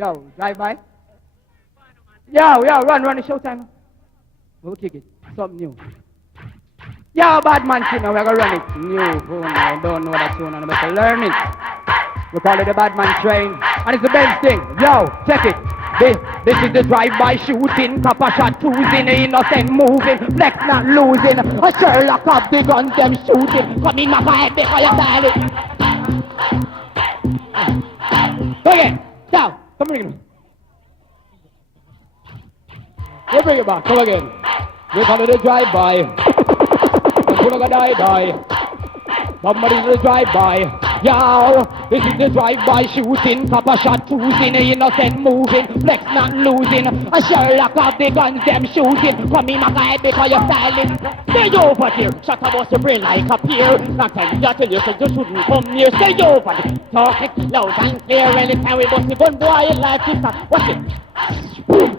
Yo, drive by. Yo, run the showtime. We'll kick it. Something new. Yo, bad man shit now, we're gonna run it. New. Oh, no, I don't know that tune, and I better learn it. We call it the bad man train. And it's the best thing. Yo, check it. This is the drive-by shooting, Coppa shot choosing, innocent moving, flex not losing. A Sherlock of the guns them shooting. Come in my head before you tell it. Okay, down. Come bring it. We'll bring it back. Come again. We call it the drive-by. We're gonna die. Somebody's the drive-by. Yo, this is the drive-by shooting, Coppa shot choosing, innocent moving, flex not losing. A Sherlock of the guns them shooting. Come in my head because you're styling. Stay over here, shut up your brain like a peer. Not tell you so you shouldn't come near. Stay over there, talk it loud and clear. Anytime we bust the gun, boy, your life is not. Watch it.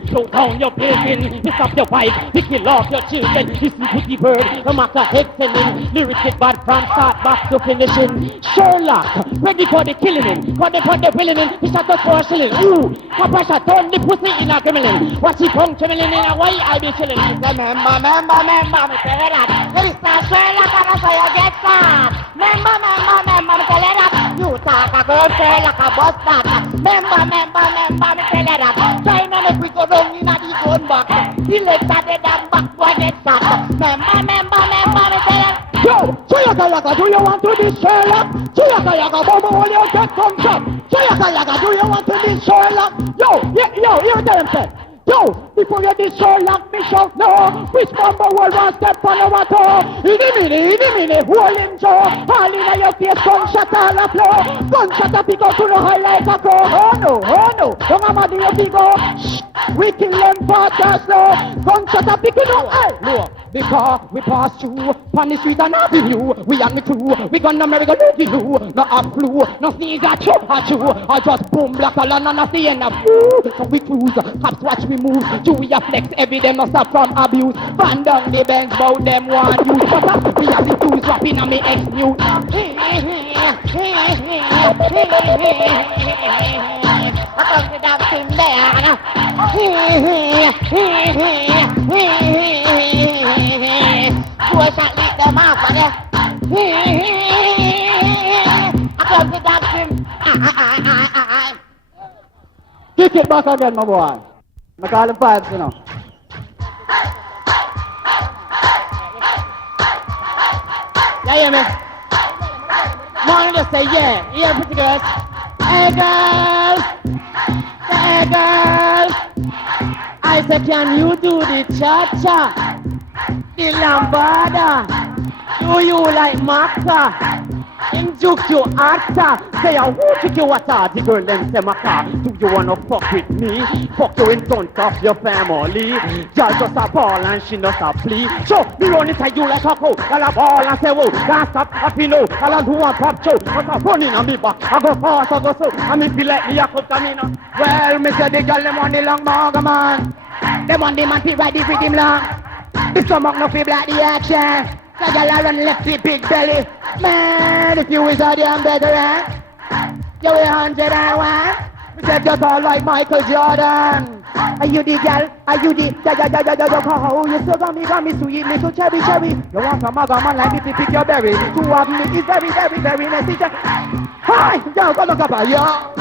Slow down your building, piss up your wife, we kill off your children. Listen to the bird, no matter excelling. Lyrics is bad from start back to finishing. Sherlock, ready for the killing him. Got the filling in, he shot us for a shilling. Ooh, Coppa shot turn the pussy in a gremlin. Watch it come trembling in a way I be chilling. He said, remember, me tell you that. This is Sherlock and that's how you get started. Remember, me tell you that. You talk a girl Sherlock a bust that. Remember, me tell you that. China make we go down in a the gun box. The legs are dead and back boy get shot. Remember, me tell you. Yo, Chayaka, do you want to be Sherlock? Chayaka, Bobo, will you get some shot? Chayaka, do you want to be Sherlock? Yo, you tell him, say. Yo, before you be Sherlock, me shout no. Which number will one step on the water? Ini, hold him Joe. All in your face, gunshot all a flow. Gunshot a pick up to the high like a crow. Oh no, don't have a deal pick up. Shh, we kill them fast and slow. Gunshot a pick up, hey, no. Because we pass through, on the street and avenue. We and the crew, we gonna America look at you. No have flu, no sneeze at you. I just boom black a land and I see and a fool. So we cruise, cops watch me move. Julia flex every them no stop from abuse. Van down the Benz, bout them one use. But up, we have the tools rapping on me ex-mute. I come to that team there. Do a shot lick them off, buddy. I come to that team. Kick it back again, my boy. I call him five, you know. Yeah, hear me? Morning just say yeah. Yeah, pretty girls. Hey girls. Hey girls. I said, can you do the cha-cha? The lambada. Do you like Macka? In juke you actor. Say I won't kick you water. The girl them say Macka. Do you wanna fuck with me? Fuck you in front of your family. Y'all just a ball and she not a plea. So me run inside you like a cow. Y'all a ball and say whoa. Can't stop happy no. Y'all do one pop show. But I run in on me back. I go fast, I go slow. And if you let me I come to me now. Well, me say the girl them want the long burger man. Them want the man to ride the rhythm long. The stomach no feel like the action. So y'all run left the big belly. Man, if you is a damn veteran, you will 101. We said just all like Michael Jordan. Are you the girl? Are you the oh, you so got me sweet little cherry. You want some mugger man like me to pick your berry. Two of me is very, very, very messy. Hi, yo, go look up, yo.